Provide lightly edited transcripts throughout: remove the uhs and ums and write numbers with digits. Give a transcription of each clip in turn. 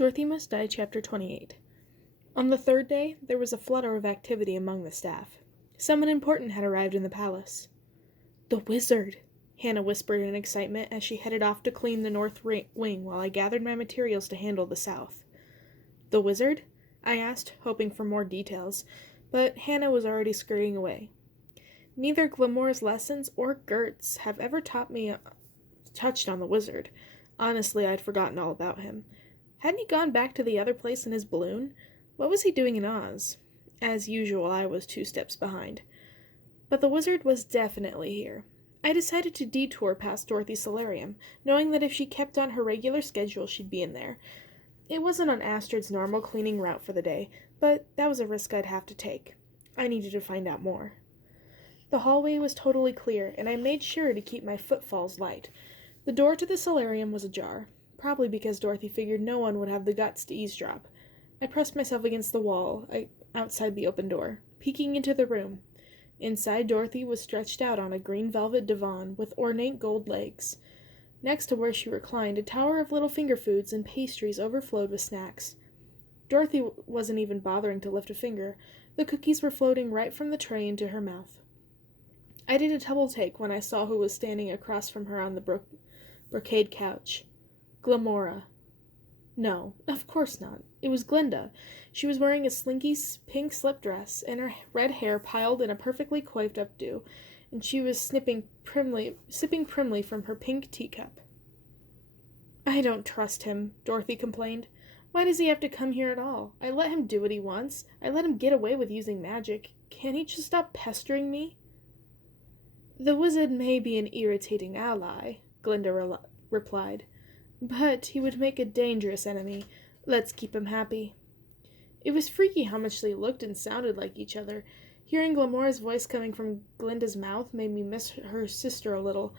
Dorothy Must Die, Chapter 28. On the third day, there was a flutter of activity among the staff. Someone important had arrived in the palace. "The wizard!" Hannah whispered in excitement as she headed off to clean the north wing while I gathered my materials to handle the south. "The wizard?" I asked, hoping for more details, but Hannah was already scurrying away. Neither Glamour's lessons or Gert's have ever touched on the wizard. Honestly, I'd forgotten all about him. Hadn't he gone back to the other place in his balloon? What was he doing in Oz? As usual, I was 2 steps behind. But the wizard was definitely here. I decided to detour past Dorothy's solarium, knowing that if she kept on her regular schedule, she'd be in there. It wasn't on Astrid's normal cleaning route for the day, but that was a risk I'd have to take. I needed to find out more. The hallway was totally clear, and I made sure to keep my footfalls light. The door to the solarium was ajar, probably because Dorothy figured no one would have the guts to eavesdrop. I pressed myself against the wall outside the open door, peeking into the room. Inside, Dorothy was stretched out on a green velvet divan with ornate gold legs. Next to where she reclined, a tower of little finger foods and pastries overflowed with snacks. Dorothy wasn't even bothering to lift a finger. The cookies were floating right from the tray into her mouth. I did a double take when I saw who was standing across from her on the brocade couch. Glamora. No, of course not. It was Glinda. She was wearing a slinky pink slip dress, and her red hair piled in a perfectly coiffed updo, and she was sipping primly from her pink teacup. "I don't trust him," Dorothy complained. "Why does he have to come here at all? I let him do what he wants. I let him get away with using magic. Can't he just stop pestering me?" "The wizard may be an irritating ally," Glinda replied, "but he would make a dangerous enemy. Let's keep him happy." It was freaky how much they looked and sounded like each other. Hearing Glamora's voice coming from Glinda's mouth made me miss her sister a little,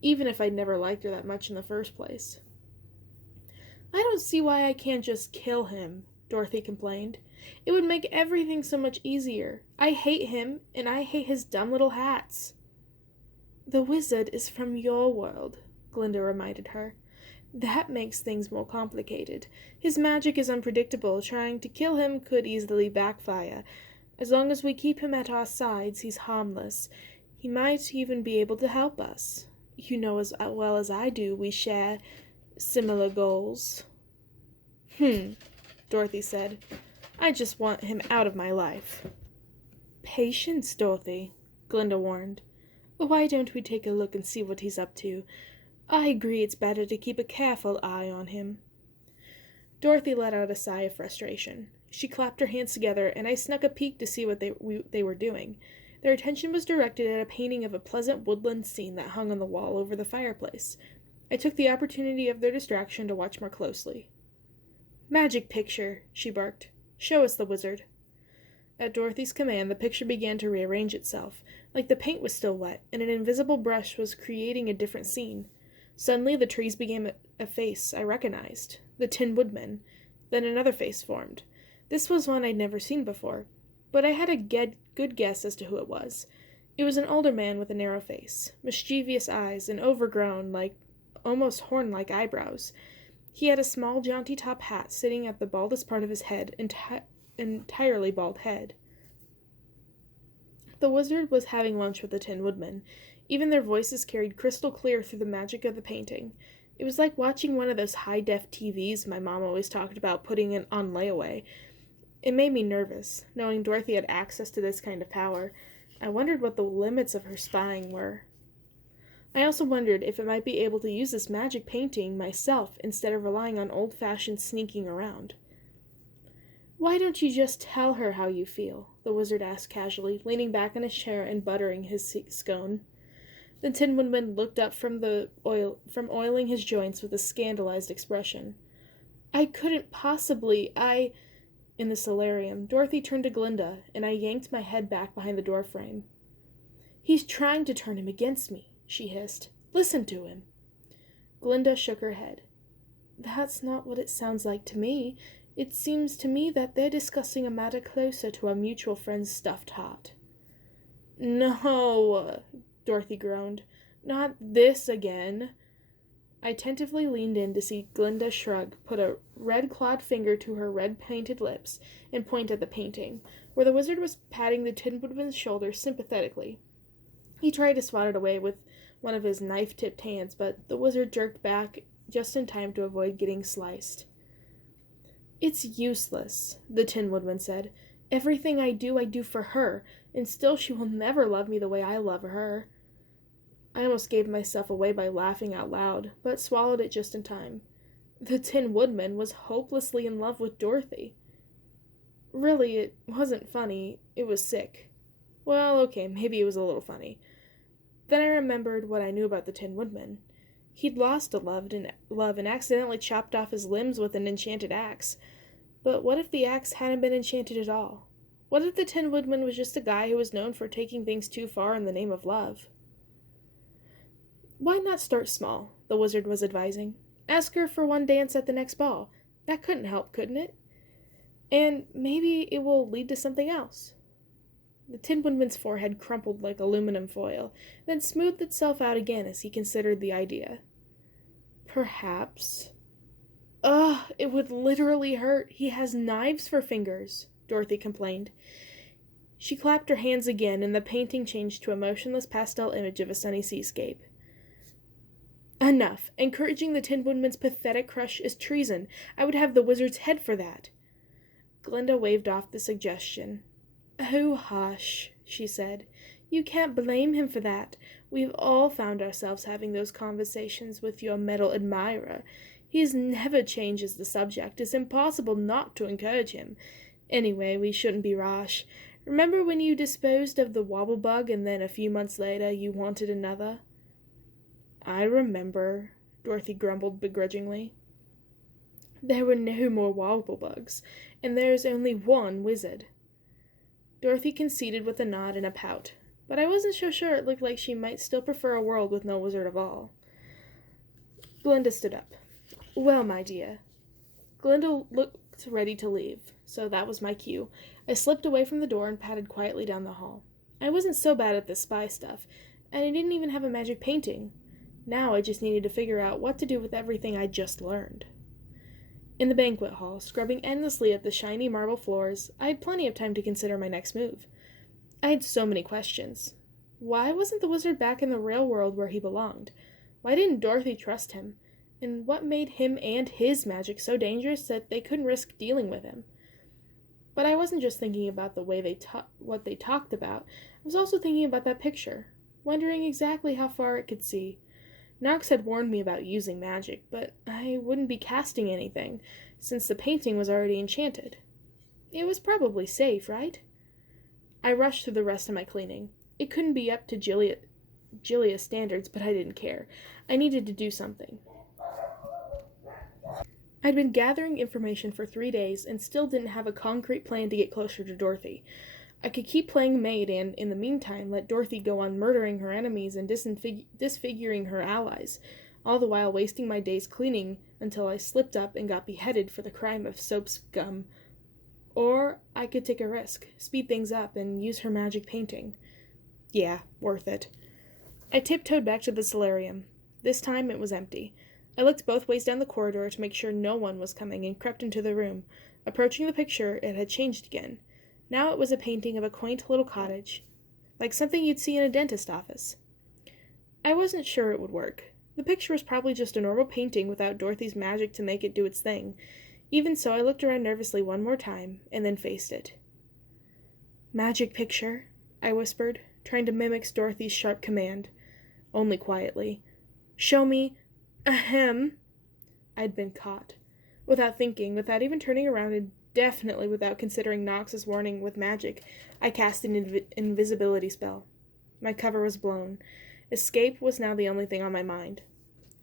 even if I'd never liked her that much in the first place. "I don't see why I can't just kill him," Dorothy complained. "It would make everything so much easier. I hate him, and I hate his dumb little hats." "The wizard is from your world," Glinda reminded her. "That makes things more complicated. His magic is unpredictable. Trying to kill him could easily backfire. As long as we keep him at our sides, he's harmless. He might even be able to help us. You know as well as I do we share similar goals." Dorothy said. "I just want him out of my life." "Patience, Dorothy," Glinda warned. "Why don't we take a look and see what he's up to? I agree it's better to keep a careful eye on him." Dorothy let out a sigh of frustration. She clapped her hands together, and I snuck a peek to see what they were doing. Their attention was directed at a painting of a pleasant woodland scene that hung on the wall over the fireplace. I took the opportunity of their distraction to watch more closely. "Magic picture," she barked. "Show us the wizard." At Dorothy's command, the picture began to rearrange itself, like the paint was still wet, and an invisible brush was creating a different scene. Suddenly, the trees became a face I recognized, the Tin Woodman. Then another face formed. This was one I'd never seen before, but I had a good guess as to who it was. It was an older man with a narrow face, mischievous eyes, and overgrown, almost horn-like eyebrows. He had a small, jaunty top hat sitting at the baldest part of his head, entirely bald head. The wizard was having lunch with the Tin Woodman. Even their voices carried crystal clear through the magic of the painting. It was like watching one of those high-def TVs my mom always talked about putting in on layaway. It made me nervous, knowing Dorothy had access to this kind of power. I wondered what the limits of her spying were. I also wondered if I might be able to use this magic painting myself instead of relying on old-fashioned sneaking around. "Why don't you just tell her how you feel?" the wizard asked casually, leaning back in his chair and buttering his scone. The Tin Woodman looked up from oiling his joints with a scandalized expression. "I couldn't possibly, In the solarium, Dorothy turned to Glinda, and I yanked my head back behind the doorframe. "He's trying to turn him against me," she hissed. "Listen to him." Glinda shook her head. "That's not what it sounds like to me. It seems to me that they're discussing a matter closer to our mutual friend's stuffed heart." "No," Dorothy groaned. "Not this again." I tentatively leaned in to see Glinda shrug, put a red-clawed finger to her red-painted lips, and point at the painting, where the wizard was patting the Tin Woodman's shoulder sympathetically. He tried to swat it away with one of his knife-tipped hands, but the wizard jerked back just in time to avoid getting sliced. "It's useless," the Tin Woodman said. "Everything I do for her, and still she will never love me the way I love her." I almost gave myself away by laughing out loud, but swallowed it just in time. The Tin Woodman was hopelessly in love with Dorothy. Really, it wasn't funny, it was sick. Well, okay, maybe it was a little funny. Then I remembered what I knew about the Tin Woodman. He'd lost a love and accidentally chopped off his limbs with an enchanted axe. But what if the axe hadn't been enchanted at all? What if the Tin Woodman was just a guy who was known for taking things too far in the name of love? "Why not start small?" the wizard was advising. "Ask her for one dance at the next ball. That couldn't help, couldn't it? And maybe it will lead to something else." The Tin Woodman's forehead crumpled like aluminum foil, then smoothed itself out again as he considered the idea. "Perhaps." "Ugh, it would literally hurt. He has knives for fingers," Dorothy complained. She clapped her hands again, and the painting changed to a motionless pastel image of a sunny seascape. "Enough. Encouraging the Tin Woodman's pathetic crush is treason. I would have the wizard's head for that." Glinda waved off the suggestion. "Oh, hush," she said. "You can't blame him for that. We've all found ourselves having those conversations with your metal admirer. He never changes the subject. It's impossible not to encourage him. Anyway, we shouldn't be rash. Remember when you disposed of the wobble bug and then a few months later you wanted another?" "I remember," Dorothy grumbled begrudgingly. "There were no more wobble bugs, and there is only one wizard." Dorothy conceded with a nod and a pout, but I wasn't so sure it looked like she might still prefer a world with no wizard at all. Glinda stood up. "Well, my dear." Glinda looked ready to leave, so that was my cue. I slipped away from the door and padded quietly down the hall. I wasn't so bad at this spy stuff, and I didn't even have a magic painting. Now I just needed to figure out what to do with everything I just learned. In the banquet hall, scrubbing endlessly at the shiny marble floors, I had plenty of time to consider my next move. I had so many questions. Why wasn't the wizard back in the real world where he belonged? Why didn't Dorothy trust him? And what made him and his magic so dangerous that they couldn't risk dealing with him? But I wasn't just thinking about the way what they talked about. I was also thinking about that picture, wondering exactly how far it could see. Knox had warned me about using magic, but I wouldn't be casting anything, since the painting was already enchanted. It was probably safe, right? I rushed through the rest of my cleaning. It couldn't be up to Julia's standards, but I didn't care. I needed to do something. I'd been gathering information for 3 days and still didn't have a concrete plan to get closer to Dorothy. I could keep playing maid and, in the meantime, let Dorothy go on murdering her enemies and disfiguring her allies, all the while wasting my days cleaning until I slipped up and got beheaded for the crime of soap scum. Or I could take a risk, speed things up, and use her magic painting. Yeah, worth it. I tiptoed back to the solarium. This time it was empty. I looked both ways down the corridor to make sure no one was coming and crept into the room. Approaching the picture, it had changed again. Now it was a painting of a quaint little cottage, like something you'd see in a dentist's office. I wasn't sure it would work. The picture was probably just a normal painting without Dorothy's magic to make it do its thing. Even so, I looked around nervously one more time, and then faced it. "Magic picture," I whispered, trying to mimic Dorothy's sharp command. Only quietly. "Show me. Ahem." I'd been caught. Without thinking, without even turning around, and definitely without considering Nox's warning with magic, I cast an invisibility spell. My cover was blown. Escape was now the only thing on my mind.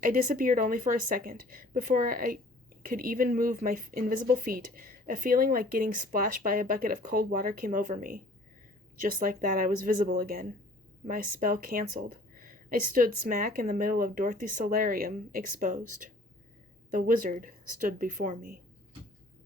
I disappeared only for a second. Before I could even move my invisible feet, a feeling like getting splashed by a bucket of cold water came over me. Just like that, I was visible again. My spell canceled. I stood smack in the middle of Dorothy's solarium, exposed. The wizard stood before me.